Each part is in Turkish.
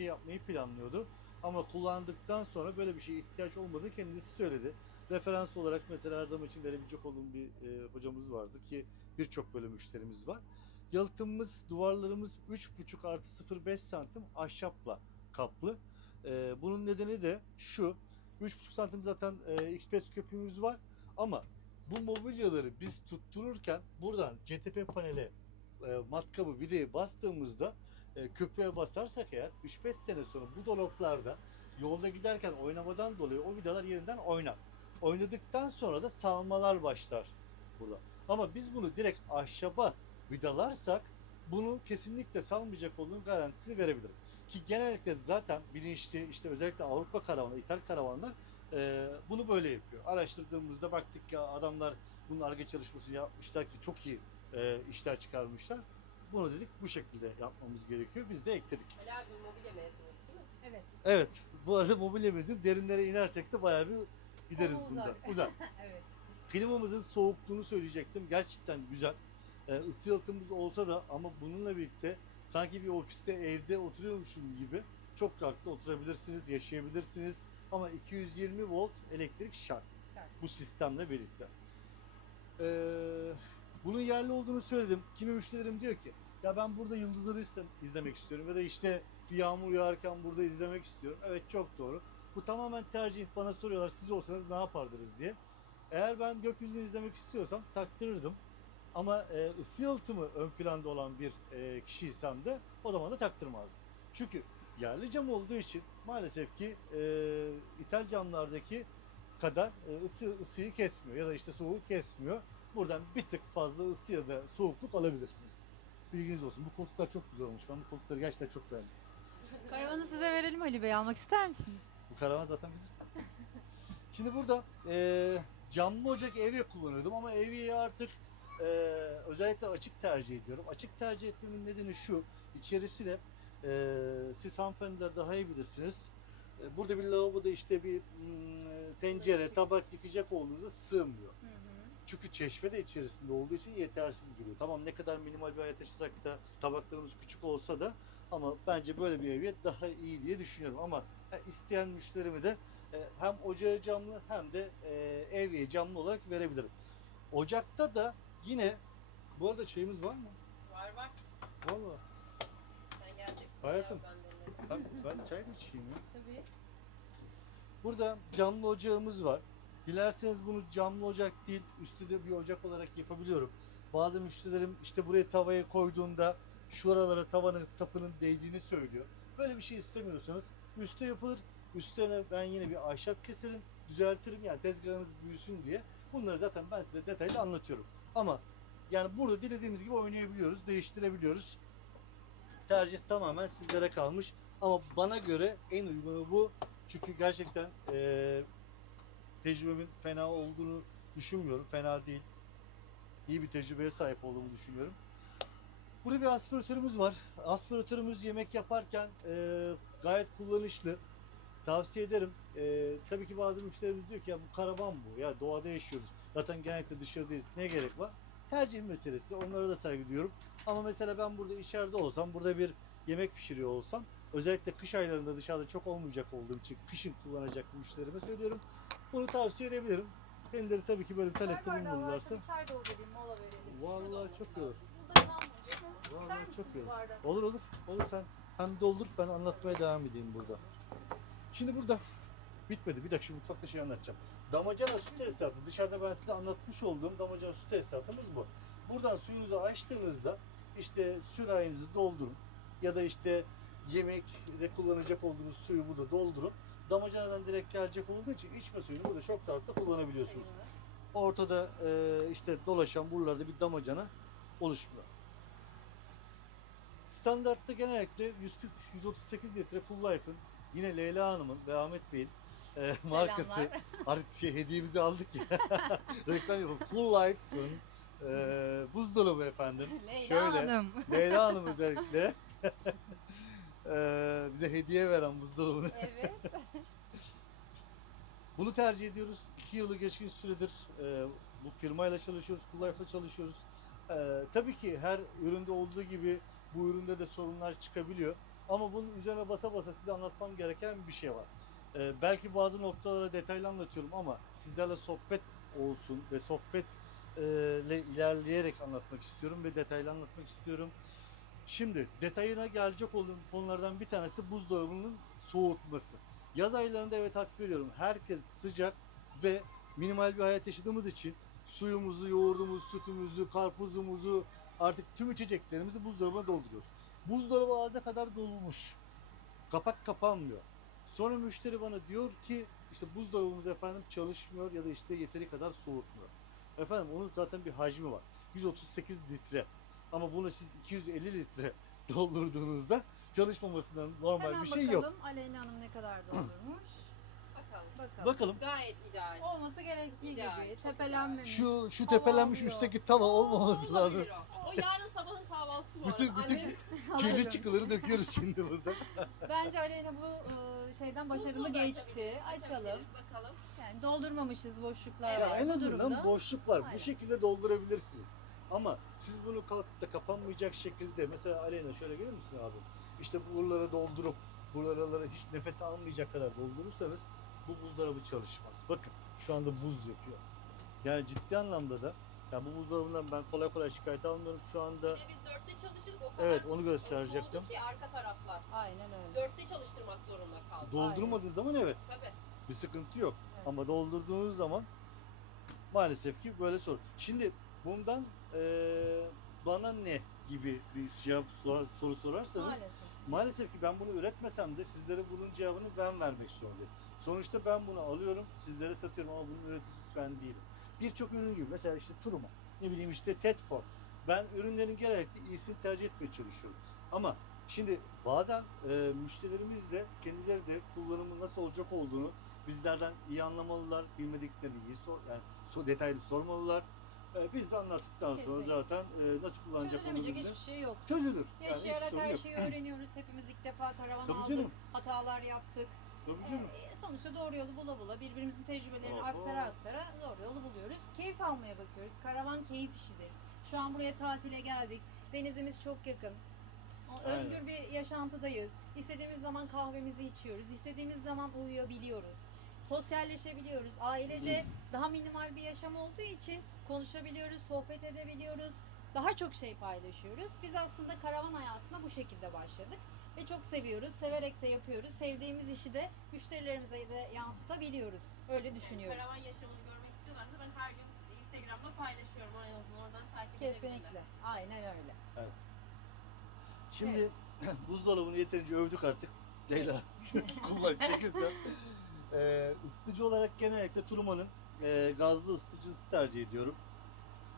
şey yapmayı planlıyordu. Ama kullandıktan sonra böyle bir şeye ihtiyaç olmadığını kendisi söyledi. Referans olarak mesela her zaman için verebilecek olduğum bir e, hocamız vardı ki birçok böyle müşterimiz var. Yalıtımımız, duvarlarımız 3,5 artı 0,5 santim ahşapla kaplı. E, bunun nedeni de şu, 3,5 santim zaten e, XPS köpüğümüz var ama bu mobilyaları biz tuttururken buradan CTP panele e, matkabı vidayı bastığımızda e, köpüğe basarsak eğer 3-5 sene sonra bu dolaplarda yolda giderken oynamadan dolayı o vidalar yerinden oynar. Oynadıktan sonra da salmalar başlar burada. Ama biz bunu direkt ahşaba vidalarsak bunu kesinlikle salmayacak olduğunun garantisini verebilirim. Ki genellikle zaten bilinçli işte özellikle Avrupa karavanı, İtal karavanlar e, bunu böyle yapıyor. Araştırdığımızda baktık ki adamlar bunun arge çalışmasını yapmışlar ki çok iyi e, işler çıkarmışlar. Bunu dedik bu şekilde yapmamız gerekiyor. Biz de ekledik. Ali abi mobilya mezunu değil mi? Evet. Evet. Bu arada mobilyamızın derinlere inersek de bayağı bir gideriz Konu bunda. uzak. Evet. Klimamızın soğukluğunu söyleyecektim. Gerçekten güzel. Ee, ısı yalıtımımız olsa da ama bununla birlikte sanki bir ofiste evde oturuyormuşum gibi çok rahatla oturabilirsiniz, yaşayabilirsiniz. Ama 220 volt elektrik şart Şart. bu sistemle birlikte. Ee, bunun yerli olduğunu söyledim. Kimi müşterilerim diyor ki ya ben burada yıldızları iste- izlemek istiyorum ya da işte bir yağmur yağarken burada izlemek istiyorum. Evet çok doğru. Bu tamamen tercih. Bana soruyorlar siz olsanız ne yapardınız diye. Eğer ben gökyüzünü izlemek istiyorsam taktırırdım. Ama e, ısı yalıtımı ön planda olan bir e, kişiysem de o zaman da taktırmazdım. Çünkü yerli cam olduğu için maalesef ki e, ithal camlardaki kadar e, ısı ısıyı kesmiyor ya da işte soğuğu kesmiyor. Buradan bir tık fazla ısı ya da soğukluk alabilirsiniz. Bilginiz olsun. Bu koltuklar çok güzel olmuş. Ben bu koltukları gerçekten çok beğendim. Karavanı size verelim Ali Bey. Almak ister misiniz? Bu karavan zaten bizim. Şimdi burada e, camlı ocak evye kullanıyordum ama evyeyi artık e, özellikle açık tercih ediyorum. Açık tercih etmemin nedeni şu. İçerisi de e, siz hanımefendiler daha iyi bilirsiniz. E, burada bir lavaboda işte bir mm, tencere, Bulaşık. tabak yıkayacak olduğunuzda sığmıyor. Çünkü çeşme de içerisinde olduğu için yetersiz geliyor. Tamam ne kadar minimal bir hayat yaşasak da tabaklarımız küçük olsa da ama bence böyle bir eviyet daha iyi diye düşünüyorum. Ama ha, isteyen müşterime de e, hem ocağı camlı hem de e, evye camlı olarak verebilirim. Ocakta da yine bu arada çayımız var mı? Var var. Valla. Sen geleceksin. Hayatım. Ya, Ben, ben çay da içeyim ya. Tabii. Burada camlı ocağımız var. Dilerseniz bunu camlı ocak değil, üstte de bir ocak olarak yapabiliyorum. Bazı müşterilerim işte buraya tavayı koyduğunda şuralara tavanın sapının değdiğini söylüyor. Böyle bir şey istemiyorsanız üstte yapılır. Üstüne ben yine bir ahşap keserim, düzeltirim yani tezgahınız büyüsün diye. Bunları zaten ben size detaylı anlatıyorum. Ama yani burada dilediğimiz gibi oynayabiliyoruz, değiştirebiliyoruz. Tercih tamamen sizlere kalmış. Ama bana göre en uygunu bu. Çünkü gerçekten eee tecrübemin fena olduğunu düşünmüyorum. Fena değil. İyi bir tecrübeye sahip olduğumu düşünüyorum. Burada bir aspiratörümüz var. Aspiratörümüz yemek yaparken eee, gayet kullanışlı. Tavsiye ederim. Eee, tabii ki bazı müşterimiz diyor ki ya bu karavan bu. Ya doğada yaşıyoruz. Zaten genellikle dışarıdayız. Ne gerek var? Tercih meselesi. Onlara da saygı duyuyorum. Ama mesela ben burada içeride olsam, burada bir yemek pişiriyor olsam özellikle kış aylarında dışarıda çok olmayacak olduğu için kışın kullanacak müşterime söylüyorum. Bunu tavsiye edebilirim. Kendileri tabii ki böyle talepte bulunurlarsa. bir çay doldurayım, mola verelim. Vallahi çok iyi olur. Vallahi çok iyi? Olur olur. Olur sen hem doldur ben anlatmaya devam edeyim burada. Şimdi burada bitmedi. Bir dakika şu mutfakta şey anlatacağım. Damacana su tesisatı. Dışarıda ben size anlatmış olduğum damacana su tesisatımız bu. Buradan suyunuzu açtığınızda işte sürahinizi doldurun. Ya da işte yemekte kullanacak olduğunuz suyu burada doldurup damacanadan direkt gelecek olduğu için içme suyunu burada çok rahatla kullanabiliyorsunuz. Ortada e, işte dolaşan buralarda bir damacana oluşmuyor. Standartta genellikle 140 138 litre Cool Life'ın yine Leyla Hanım'ın ve Ahmet Bey'in e, markası Selamlar. artık şey hediyemizi aldık ya. Reklam yapalım. Cool Life'ın e, buzdolabı efendim. Leyla Şöyle. Hanım. Leyla Hanım özellikle e, bize hediye veren buzdolabını. Evet. Bunu tercih ediyoruz. İki yılı geçkin süredir e, bu firmayla çalışıyoruz, Life'la çalışıyoruz. E, tabii ki her üründe olduğu gibi bu üründe de sorunlar çıkabiliyor. Ama bunun üzerine basa basa size anlatmam gereken bir şey var. Ee, belki bazı noktalara detaylı anlatıyorum ama sizlerle sohbet olsun ve sohbet e, ile ilerleyerek anlatmak istiyorum ve detaylı anlatmak istiyorum. Şimdi detayına gelecek olduğum konulardan bir tanesi buzdolabının soğutması. Yaz aylarında evet hak veriyorum. Herkes sıcak ve minimal bir hayat yaşadığımız için suyumuzu, yoğurdumuzu, sütümüzü, karpuzumuzu artık tüm içeceklerimizi buzdolabına dolduruyoruz. Buzdolabı ağza kadar dolmuş. Kapak kapanmıyor. Sonra müşteri bana diyor ki işte buzdolabımız efendim çalışmıyor ya da işte yeteri kadar soğutmuyor. Efendim onun zaten bir hacmi var. 138 litre. Ama bunu siz 250 litre doldurduğunuzda çalışmamasından normal Hemen bir şey bakalım yok. Aleyna Hanım ne kadar doldurmuş. Bakalım. Bakalım. Bakalım Gayet ideal. Olması gerektiği İdeal, gibi. çok Tepelenmemiş. şu şu hava tepelenmiş almıyor. üstteki tava olmaması lazım. Olabilir o. O yarın sabahın kahvaltısı bu Bütün arada. bütün Annem kirli Alırım. çıkıları döküyoruz şimdi burada. Bence Aleyna bu e, şeyden başarılı buzluğu da geçti. açabiliriz, Açalım. açabiliriz, Bakalım. Yani doldurmamışız boşluklar Evet. var. Ya en Bu azından durumda. boşluk var. Aynen. Bu şekilde doldurabilirsiniz. Ama siz bunu kalkıp da kapanmayacak şekilde mesela Aleyna şöyle gelir misin abi? İşte buralara doldurup buralara hiç nefes almayacak kadar doldurursanız bu buzdolabı çalışmaz. Bakın şu anda buz yapıyor. Yani ciddi anlamda da yani bu buzdolabından ben kolay kolay şikayet almıyorum. Şu anda Bir de biz dörtte çalışırız o kadar. Evet, onu gösterecektim. Soğudu ki arka taraflar. Aynen öyle. Dörtte çalıştırmak zorunda kaldık. doldurmadığı zaman evet Tabii. bir sıkıntı yok. Evet. Ama doldurduğunuz zaman maalesef ki böyle sorun. Şimdi bundan eee, bana ne gibi bir sor- soru sorarsanız Maalesef. Maalesef ki ben bunu üretmesem de sizlere bunun cevabını ben vermek zorundayım. Sonuçta ben bunu alıyorum, sizlere satıyorum ama bunun üreticisi ben değilim. Birçok ürün gibi mesela işte Turuma, ne bileyim işte Tedford. Ben ürünlerin genellikle iyisini tercih etmeye çalışıyorum. Ama şimdi bazen e, müşterilerimiz de kendileri de kullanımı nasıl olacak olduğunu bizlerden iyi anlamalılar, bilmediklerini iyi sor, yani so, detaylı sormalılar. E, biz de anlattıktan sonra Kesinlikle. zaten e, nasıl kullanacak Çözülemeyecek hiçbir şey yok. çözülür. Yaşayarak sorun her yok. şeyi öğreniyoruz. Hepimiz ilk defa karavan Tabii aldık. canım. Hatalar yaptık. Tabii canım. Ee, sonuçta doğru yolu bula bula birbirimizin tecrübelerini Oho. aktara aktara doğru yolu buluyoruz. Keyif almaya bakıyoruz. Karavan keyif işidir. Şu an buraya tatile geldik. Denizimiz çok yakın. O- Aynen. Özgür bir yaşantıdayız. İstediğimiz zaman kahvemizi içiyoruz. İstediğimiz zaman uyuyabiliyoruz. Sosyalleşebiliyoruz. Ailece daha minimal bir yaşam olduğu için konuşabiliyoruz, sohbet edebiliyoruz. Daha çok şey paylaşıyoruz. Biz aslında karavan hayatına bu şekilde başladık ve çok seviyoruz. Severek de yapıyoruz. Sevdiğimiz işi de müşterilerimize de yansıtabiliyoruz. Öyle Yani düşünüyoruz. karavan yaşamını görmek istiyorlarsa ben her gün Instagram'da paylaşıyorum. En azından oradan takip edebilirler. Kesinlikle. Aynen öyle. Şimdi Evet. buzdolabını yeterince övdük artık. Leyla kullan çekilsen. Ee, ısıtıcı olarak genellikle Turuma'nın e, gazlı ısıtıcısı tercih ediyorum.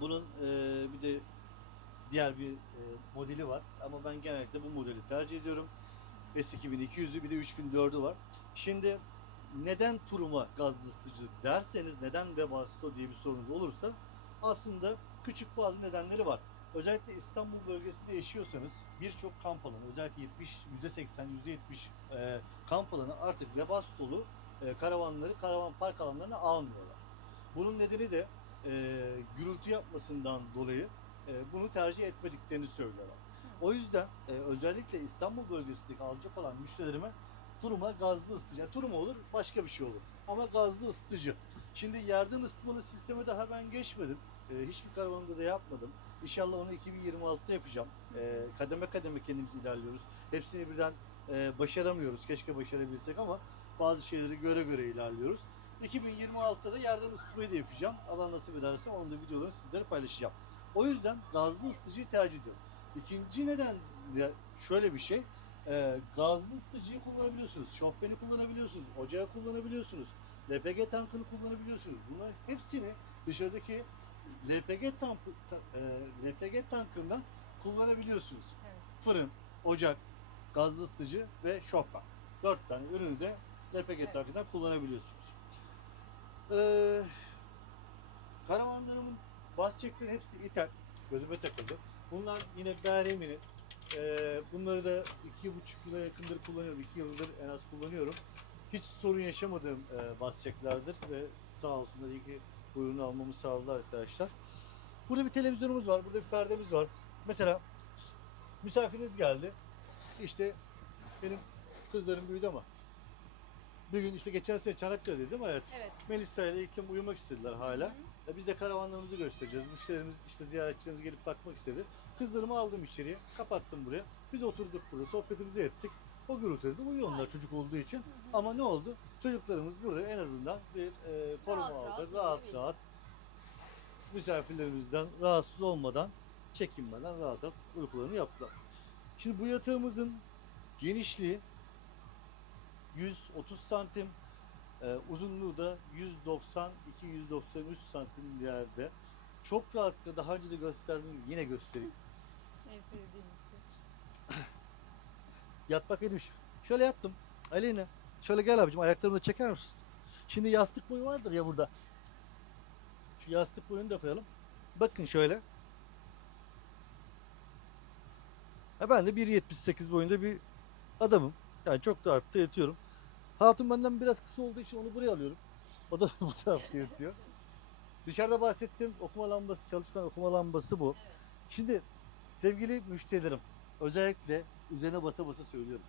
Bunun e, bir de diğer bir e, modeli var ama ben genellikle bu modeli tercih ediyorum. S2200'ü bir de 3004'ü var. Şimdi neden Turuma gazlı ısıtıcı derseniz neden Webasto diye bir sorunuz olursa aslında küçük bazı nedenleri var. Özellikle İstanbul bölgesinde yaşıyorsanız birçok kamp alanı özellikle 70, %80, %70 e, kamp alanı artık Webastolu e, karavanları, karavan park alanlarına almıyorlar. Bunun nedeni de e, gürültü yapmasından dolayı e, bunu tercih etmediklerini söylüyorlar. O yüzden e, özellikle İstanbul bölgesindeki alacak olan müşterilerime Turuma gazlı ısıtıcı. Yani Turuma olur başka bir şey olur. Ama gazlı ısıtıcı. Şimdi yerden ısıtmalı sisteme daha ben geçmedim. E, hiçbir karavanımda da yapmadım. İnşallah onu 2026'da yapacağım. E, kademe kademe kendimiz ilerliyoruz. Hepsini birden e, başaramıyoruz. Keşke başarabilsek ama bazı şeyleri göre göre ilerliyoruz. 2026'da da yerden ısıtmayı da yapacağım. Allah nasip ederse onun da videolarını sizlere paylaşacağım. O yüzden gazlı ısıtıcıyı tercih ediyorum. İkinci neden de şöyle bir şey. E, gazlı ısıtıcıyı kullanabiliyorsunuz. Şofbeni kullanabiliyorsunuz. Ocağı kullanabiliyorsunuz. LPG tankını kullanabiliyorsunuz. Bunların hepsini dışarıdaki LPG, tankı, ta- e, LPG tankından kullanabiliyorsunuz. Evet. Fırın, ocak, gazlı ısıtıcı ve şofben. Dört tane ürünü de LPG Evet. tankından kullanabiliyorsunuz. Ee, karavanlarımın bas çekleri hepsi ithal. Gözüme takıldı. Bunlar yine Berhemi'nin. Ee, bunları da iki buçuk yıla yakındır kullanıyorum. İki yıldır en az kullanıyorum. Hiç sorun yaşamadığım e, bas çeklerdir ve sağ olsunlar iyi ki bu ürünü almamı sağladılar arkadaşlar. Burada bir televizyonumuz var. Burada bir perdemiz var. Mesela misafiriniz geldi. İşte benim kızlarım büyüdü ama bir gün işte geçen sene Çanakkale'de değil mi hayat? Evet. Melisa ile İklim uyumak istediler hala. Hı E biz de karavanlarımızı göstereceğiz. Müşterimiz işte ziyaretçilerimiz gelip bakmak istedi. Kızlarımı aldım içeriye, kapattım buraya. Biz oturduk burada, sohbetimizi ettik. O gürültüde uyuyor onlar çocuk olduğu için. Ama ne oldu? Çocuklarımız burada en azından bir e, koruma Rahat rahat aldı. Rahat uyuyabildi. rahat misafirlerimizden rahatsız olmadan, çekinmeden rahat rahat uykularını yaptılar. Şimdi bu yatağımızın genişliği 130 santim, e, uzunluğu da 192-193 santim yerde. Çok rahatlıkla daha önce de gösterdiğim gibi yine göstereyim. En sevdiğimiz şey. Yat bak Edmiş. Şöyle yattım. Aleyna. Şöyle gel abicim ayaklarımı da çeker misin? Şimdi yastık boyu vardır ya burada. Şu yastık boyunu da koyalım. Bakın şöyle. Ha ben de 1.78 boyunda bir adamım. Yani çok da yatıyorum. Hatun benden biraz kısa olduğu için onu buraya alıyorum. O da bu tarafta yatıyor. Dışarıda bahsettiğim okuma lambası, çalışma okuma lambası bu. Evet. Şimdi sevgili müşterilerim özellikle üzerine basa basa söylüyorum.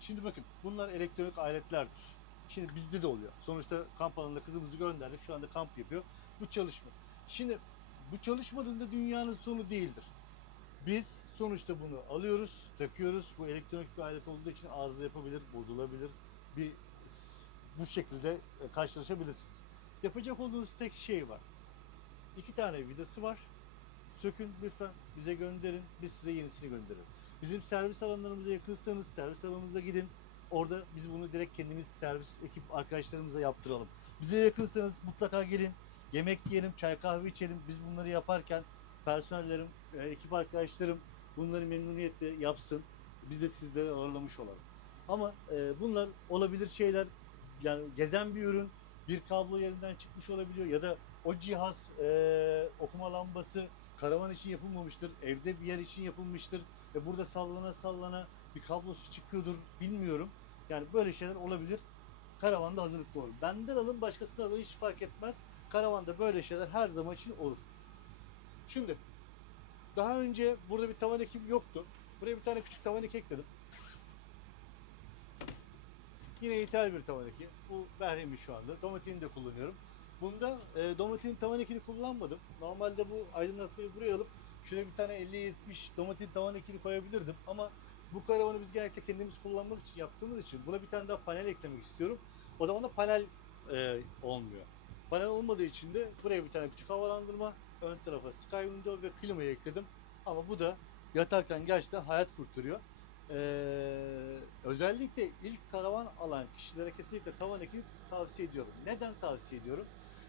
Şimdi bakın bunlar elektronik aletlerdir. Şimdi bizde de oluyor. Sonuçta kamp alanında kızımızı gönderdik. Şu anda kamp yapıyor. Bu çalışma. Şimdi bu çalışmadığında dünyanın sonu değildir. Biz sonuçta bunu alıyoruz, takıyoruz. Bu elektronik bir alet olduğu için arıza yapabilir, bozulabilir. Bir bu şekilde e, karşılaşabilirsiniz. Yapacak olduğunuz tek şey var. İki tane vidası var. Sökün lütfen bize gönderin. Biz size yenisini gönderelim. Bizim servis alanlarımıza yakınsanız servis alanımıza gidin. Orada biz bunu direkt kendimiz servis ekip arkadaşlarımıza yaptıralım. Bize yakınsanız mutlaka gelin. Yemek yiyelim, çay kahve içelim. Biz bunları yaparken personellerim, e, ekip arkadaşlarım bunları memnuniyetle yapsın. Biz de sizleri ağırlamış olalım. Ama e, bunlar olabilir şeyler. Yani gezen bir ürün bir kablo yerinden çıkmış olabiliyor ya da o cihaz e, okuma lambası karavan için yapılmamıştır. Evde bir yer için yapılmıştır. Ve burada sallana sallana bir kablosu çıkıyordur bilmiyorum. Yani böyle şeyler olabilir. Karavanda hazırlıklı olun. Benden alın başkasından alın hiç fark etmez. Karavanda böyle şeyler her zaman için olur. Şimdi daha önce burada bir tavan ekim yoktu. Buraya bir tane küçük tavan eki ekledim. Yine ithal bir tavan eki. Bu Behri'min şu anda. Domatini de kullanıyorum. Bunda e, domatesin tavan ekini kullanmadım. Normalde bu aydınlatmayı buraya alıp şuraya bir tane 50-70 domatesin tavan ekini koyabilirdim. Ama bu karavanı biz genellikle kendimiz kullanmak için yaptığımız için buna bir tane daha panel eklemek istiyorum. O zaman da panel e, olmuyor. Panel olmadığı için de buraya bir tane küçük havalandırma, ön tarafa sky window ve klimayı ekledim. Ama bu da yatarken gerçekten hayat kurtarıyor. Ee, özellikle ilk karavan alan kişilere kesinlikle tavan ekip tavsiye ediyorum. Neden tavsiye ediyorum?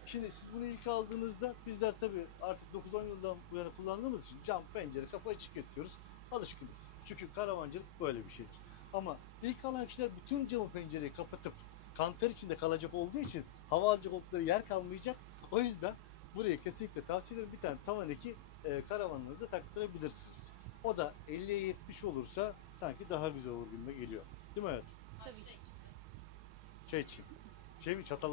Şimdi siz bunu ilk aldığınızda bizler tabii artık 9-10 yıldan bu yana kullandığımız için cam, pencere, kapı açık yatıyoruz. Alışkınız. Çünkü karavancılık böyle bir şeydir. Ama ilk alan kişiler bütün camı pencereyi kapatıp kantar içinde kalacak olduğu için hava alacak oldukları yer kalmayacak. O yüzden buraya kesinlikle tavsiye ederim bir tane tavan eki e, karavanınıza taktırabilirsiniz. O da 50'ye 70 olursa sanki daha güzel olur gibime geliyor. Değil mi hayatım? Tabii. Şey içmez. Şey mi çatal